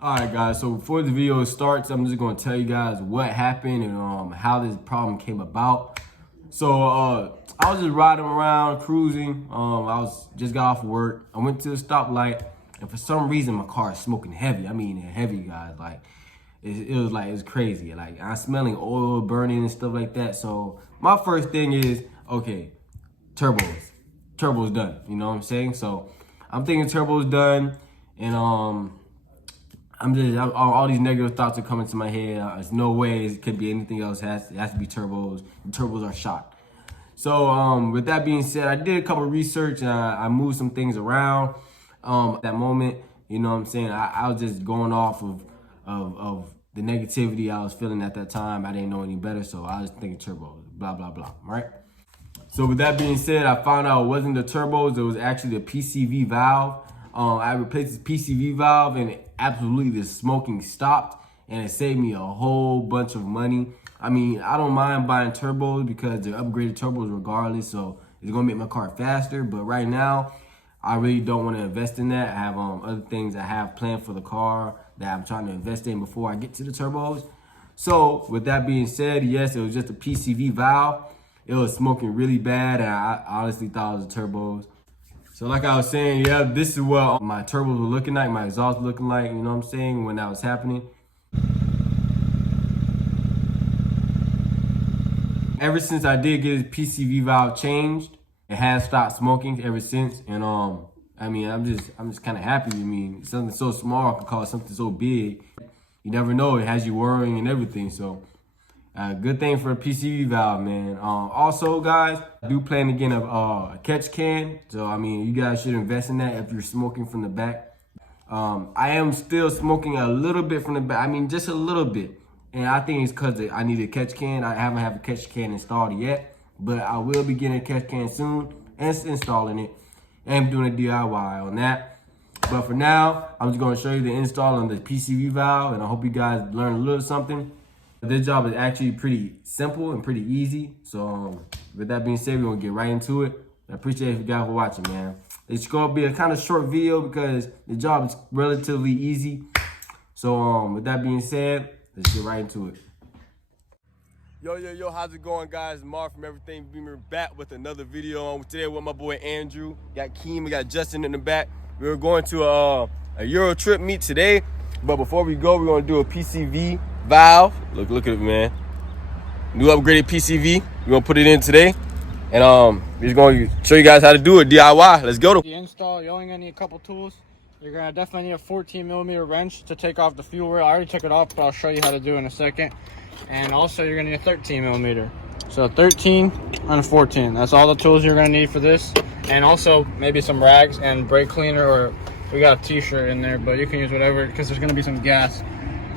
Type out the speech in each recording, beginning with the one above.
Alright guys, so before the video starts, I'm just going to tell you guys what happened and how this problem came about. So I was just riding around, cruising. Just got off work. I went to the stoplight, and for some reason my car is smoking heavy. I mean heavy, guys. Like it was crazy. Like I'm smelling oil burning and stuff like that. So my first thing is, okay, turbo's done. You know what I'm saying? So I'm thinking turbo's done, and all these negative thoughts are coming to my head. There's no way it could be anything else. It has to be turbos. The turbos are shot. So with that being said, I did a couple of research and I moved some things around. At that moment, you know what I'm saying? I was just going off of the negativity I was feeling at that time. I didn't know any better, so I was thinking turbos, blah, blah, blah, right? So with that being said, I found out it wasn't the turbos. It was actually the PCV valve. I replaced the PCV valve and absolutely the smoking stopped, and it saved me a whole bunch of money. I mean, I don't mind buying turbos because they're upgraded turbos regardless, so it's gonna make my car faster. But right now, I really don't want to invest in that. I have other things I have planned for the car that I'm trying to invest in before I get to the turbos. So with that being said, yes, it was just a PCV valve. It was smoking really bad, and I honestly thought it was the turbos. So like I was saying, yeah, this is what my turbos were looking like, my exhaust looking like, you know what I'm saying, when that was happening. Ever since I did get his PCV valve changed, it has stopped smoking ever since. And I mean, I'm just kind of happy. I mean, something so small can cause something so big. You never know, it has you worrying and everything. So good thing for a PCV valve, man. Also, guys, I do plan to get a catch can. So, I mean, you guys should invest in that if you're smoking from the back. I am still smoking a little bit from the back. I mean, just a little bit. And I think it's because I need a catch can. I haven't have a catch can installed yet. But I will be getting a catch can soon and installing it. And I'm doing a DIY on that. But for now, I'm just going to show you the install on the PCV valve. And I hope you guys learned a little something. This job is actually pretty simple and pretty easy. So with that being said, we're gonna get right into it. I appreciate you guys for watching, man. It's gonna be a kind of short video because the job is relatively easy. So with that being said, let's get right into it. Yo, how's it going, guys? Mark from Everything Beamer back with another video. Today with my boy Andrew. Got Keem, we got Justin in the back. We're going to a Euro trip meet today. But before we go, we're gonna do a PCV valve. Look at it, man. New upgraded PCV. We're gonna put it in today, and we're just gonna show you guys how to do it DIY. Let's go. The install, you're only gonna need a couple tools. You're gonna definitely need a 14mm wrench to take off the fuel rail. I already took it off, but I'll show you how to do it in a second. And also, you're gonna need a 13mm. So 13 and a 14. That's all the tools you're gonna need for this. And also maybe some rags and brake cleaner, or we got a t-shirt in there, but you can use whatever because there's gonna be some gas.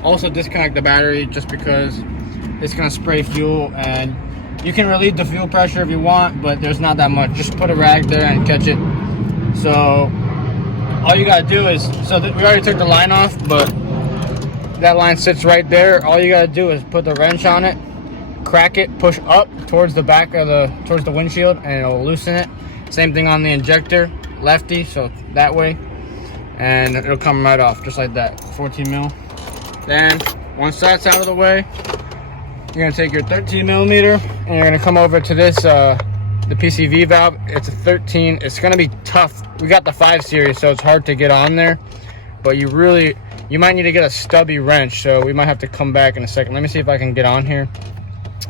Also disconnect the battery just because it's gonna spray fuel, and you can relieve the fuel pressure if you want, but there's not that much. Just put a rag there and catch it. So all you gotta do is, we already took the line off, but that line sits right there. All you gotta do is put the wrench on it, crack it, push up towards the back of towards the windshield, and it'll loosen it. Same thing on the injector, lefty, so that way, and it'll come right off just like that. 14mm. Then once that's out of the way, you're gonna take your 13mm and you're gonna come over to this the PCV valve. It's a 13. It's gonna be tough. We got the 5 series, so it's hard to get on there, but you might need to get a stubby wrench, so we might have to come back in a second. Let me see if I can get on here.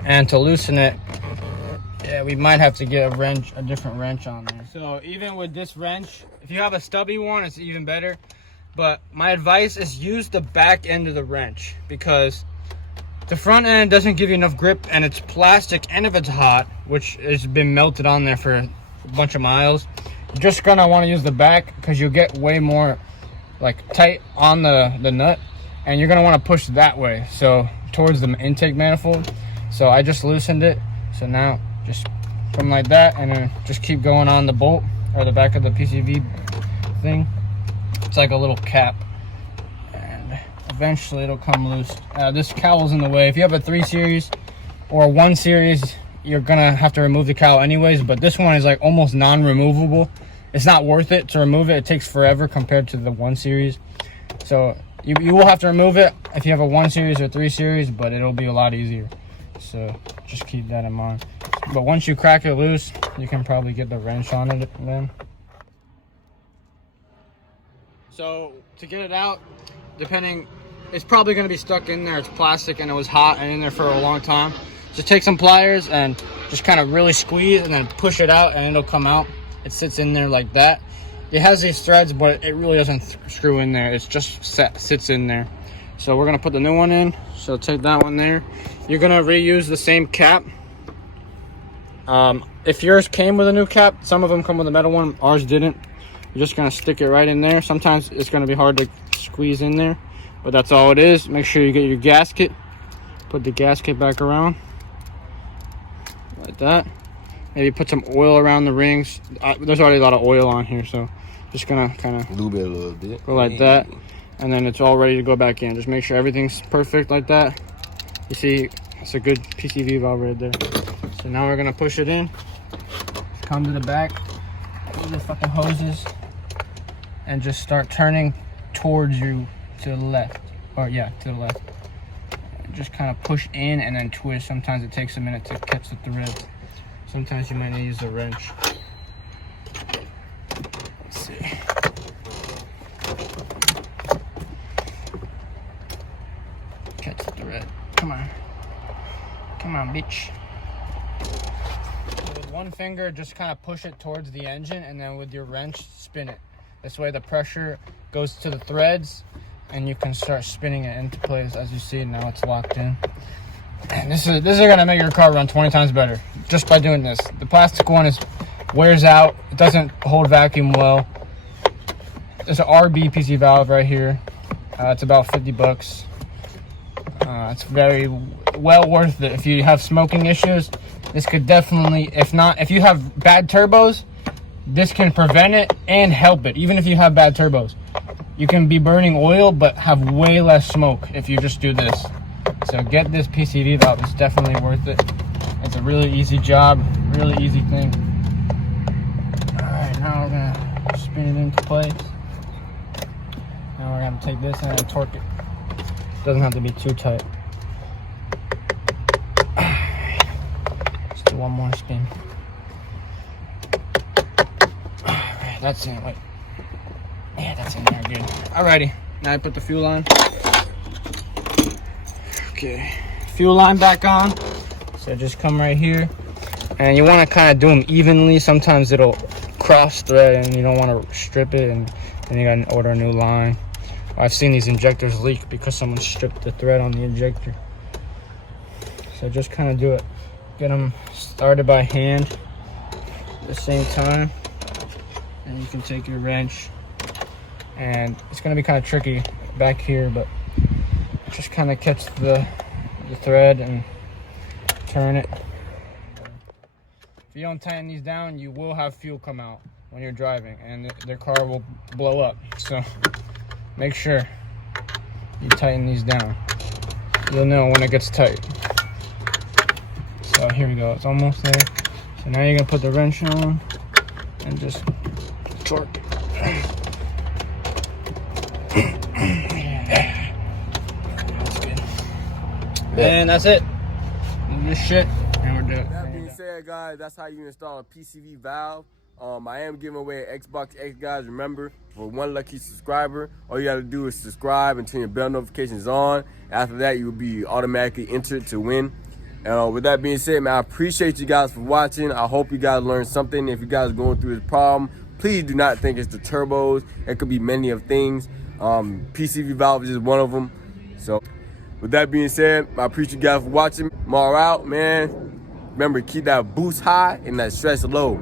And to loosen it, yeah, we might have to get a different wrench on there. So even with this wrench, if you have a stubby one, it's even better. But my advice is use the back end of the wrench, because the front end doesn't give you enough grip, and it's plastic, and if it's hot, which has been melted on there for a bunch of miles, you're just gonna want to use the back because you'll get way more like tight on the nut, and you're gonna want to push that way, so towards the intake manifold. So I just loosened it, so now just come like that, and then just keep going on the bolt or the back of the PCV thing. It's like a little cap, and eventually it'll come loose. This cowl's in the way. If you have a 3 series or a 1 series, you're gonna have to remove the cowl anyways, but this one is like almost non-removable. It's not worth it to remove it. It takes forever compared to the 1 series. So You will have to remove it if you have a 1 series or 3 series, but it'll be a lot easier. So just keep that in mind. But once you crack it loose, you can probably get the wrench on it then. So to get it out, it's probably going to be stuck in there. It's plastic and it was hot and in there for a long time. Just take some pliers and just kind of really squeeze and then push it out and it'll come out. It sits in there like that. It has these threads, but it really doesn't screw in there. It's just sits in there. So we're going to put the new one in. So take that one there. You're going to reuse the same cap. If yours came with a new cap, some of them come with a metal one. Ours didn't. You're just going to stick it right in there. Sometimes it's going to be hard to squeeze in there, but that's all it is. Make sure you get your gasket. Put the gasket back around like that. Maybe put some oil around the rings. There's already a lot of oil on here, so just gonna kind of lube it a little bit. Go like that, and then it's all ready to go back in. Just make sure everything's perfect like that. You see, it's a good PCV valve right there. So now we're gonna push it in. Come to the back, use the fucking hoses, and just start turning towards you to the left. Or yeah, to the left. Just kind of push in and then twist. Sometimes it takes a minute to catch the threads. Sometimes you might need to use a wrench. Let's see. Catch the thread. Come on. Come on, bitch. With one finger, just kind of push it towards the engine, and then with your wrench, spin it. This way the pressure goes to the threads, and you can start spinning it into place. As you see, now it's locked in. And this is gonna make your car run 20 times better just by doing this. The plastic one wears out. It doesn't hold vacuum well. There's an RB PC valve right here. It's about 50 bucks. It's very well worth it. If you have smoking issues, this could definitely, if you have bad turbos, this can prevent it and help it. Even if you have bad turbos, you can be burning oil but have way less smoke if you just do this. So get this PCV valve. It's definitely worth it. It's a really easy job, really easy thing. Alright, now we're gonna spin it into place. Now we're gonna take this and torque it. Doesn't have to be too tight. Let's do one more spin. Alright, that's in. Wait. Yeah, that's in there, good. Alrighty, now I put the fuel on. Okay, fuel line back on. So just come right here, and you want to kind of do them evenly. Sometimes it'll cross thread, and you don't want to strip it, and then you got to order a new line. I've seen these injectors leak because someone stripped the thread on the injector. So just kind of do it. Get them started by hand at the same time, and you can take your wrench. And it's going to be kind of tricky back here, but just kind of catch the thread and turn it. If you don't tighten these down, you will have fuel come out when you're driving, and the car will blow up. So make sure you tighten these down. You'll know when it gets tight. So here we go, it's almost there. So now you're gonna put the wrench on and just torque it. That's good. And that's it. Move this shit, and we're done. That being said, guys, that's how you install a PCV valve. I am giving away an Xbox X, guys. Remember, for one lucky subscriber, all you gotta do is subscribe and turn your bell notifications on. After that, you will be automatically entered to win. And with that being said, man, I appreciate you guys for watching. I hope you guys learned something. If you guys are going through this problem, please do not think it's the turbos. It could be many of things. PCV valve is just one of them. So with that being said, I appreciate you guys for watching. More out, man. Remember, keep that boost high and that stress low.